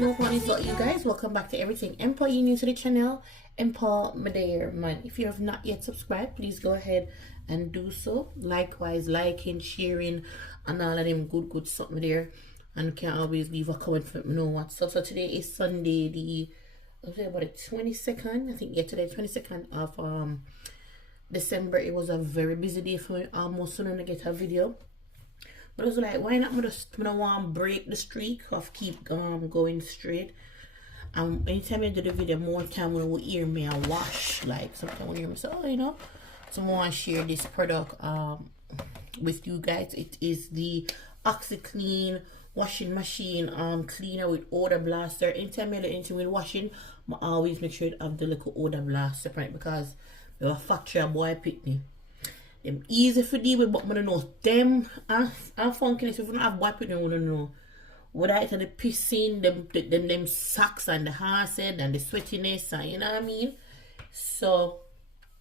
No, what is up, you guys? Welcome back to Everything Empo. You new to the channel, Empo Madeir, man. If you have not yet subscribed, please go ahead and do so. Likewise, liking, sharing, and all of them good something there. And you can always leave a comment for me know what's up. So today is Sunday, the about the 22nd. I think today 22nd of December. It was a very busy day for me. Almost soon to get a video. But I was like, why not? I don't want to break the streak of keep going straight. Anytime I do the video, more time when we hear me and wash. Like sometimes when you hear me say, oh, you know, so I want to share this product with you guys. It is the OXI Clean washing machine cleaner with odor blaster. Anytime I do anything with washing, I always make sure it have the little odor blaster, right? Because we have a factory boy pitney. Them easy for deal with, but I don't know them and funkiness. If you don't have boy pitney, I don't know. Whether it's the pissing, them socks and the head and the sweatiness, and you know what I mean? So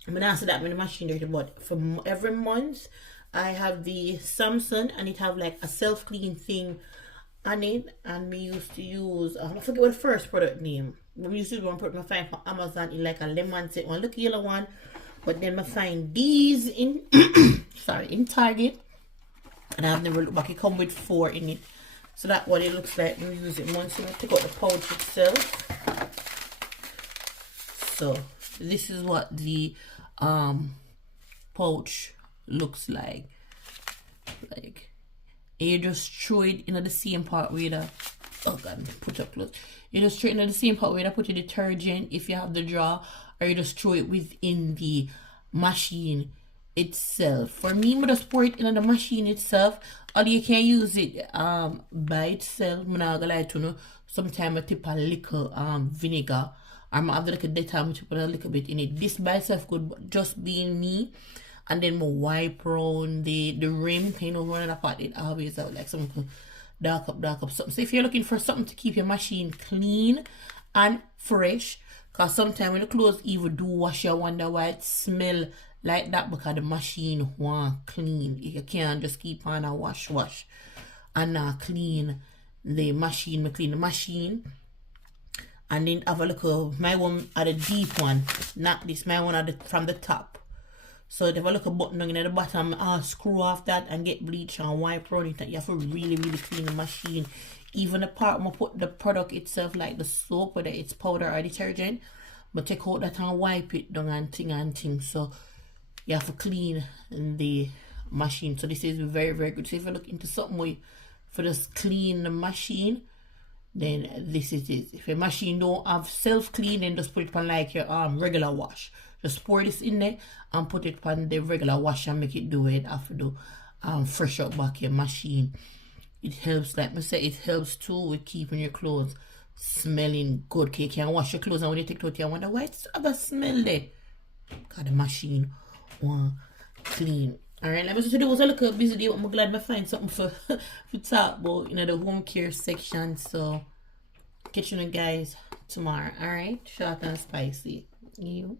I'm gonna answer that with the machine dirty, but for every month I have the Samsung and it have like a self-clean thing on it, and we used to use I forget what the first product name. We used to go and put my find for Amazon in like a lemon set one, look yellow one, but then I find these in in Target, and I've never looked back. It come with 4 in it. So that's what it looks like when you use it once. So I take out the pouch itself. So this is what the pouch looks like. Like you just throw it in the same part where the put up close. You just throw it in the same part where you put the detergent if you have the jar, or you just throw it within the machine itself. For me, I just pour it in the machine itself. Or you can use it by itself. I'm not gonna lie to you. Sometimes I tip a little vinegar, or I have the little detergent to put a little bit in it. This by itself could just being me, and then I wipe around the rim, kind of running apart. It always out like something dark up something. So if you're looking for something to keep your machine clean and fresh, because sometimes when the clothes even do wash, you wonder why it smell like that, because the machine want clean. You can't just keep on a wash and not clean the machine. I clean the machine and then have a look at my one at the deep one, not this, my one at the from the top. So they have a little button in the bottom. I'll screw off that and get bleach and wipe around it. You have to really clean the machine. Even the part I put the product itself, like the soap, whether it's powder or detergent, but take out that and wipe it down and thing. So you have to clean the machine. So this is very good. So if you look into something where for just clean the machine, then this is it. If your machine don't have self-clean, then just put it on like your regular wash. Just pour this in there and put it on the regular wash and make it do it after do fresh up back your machine. It helps, like I say, it helps too with keeping your clothes smelling good. Okay, you can wash your clothes and when you take it out, you wonder why it's a smell there. Because the machine want clean. Alright, let me just do was a little busy day, but I'm glad I find something for talk about the home care section. So catch you guys tomorrow. Alright, short and spicy. You.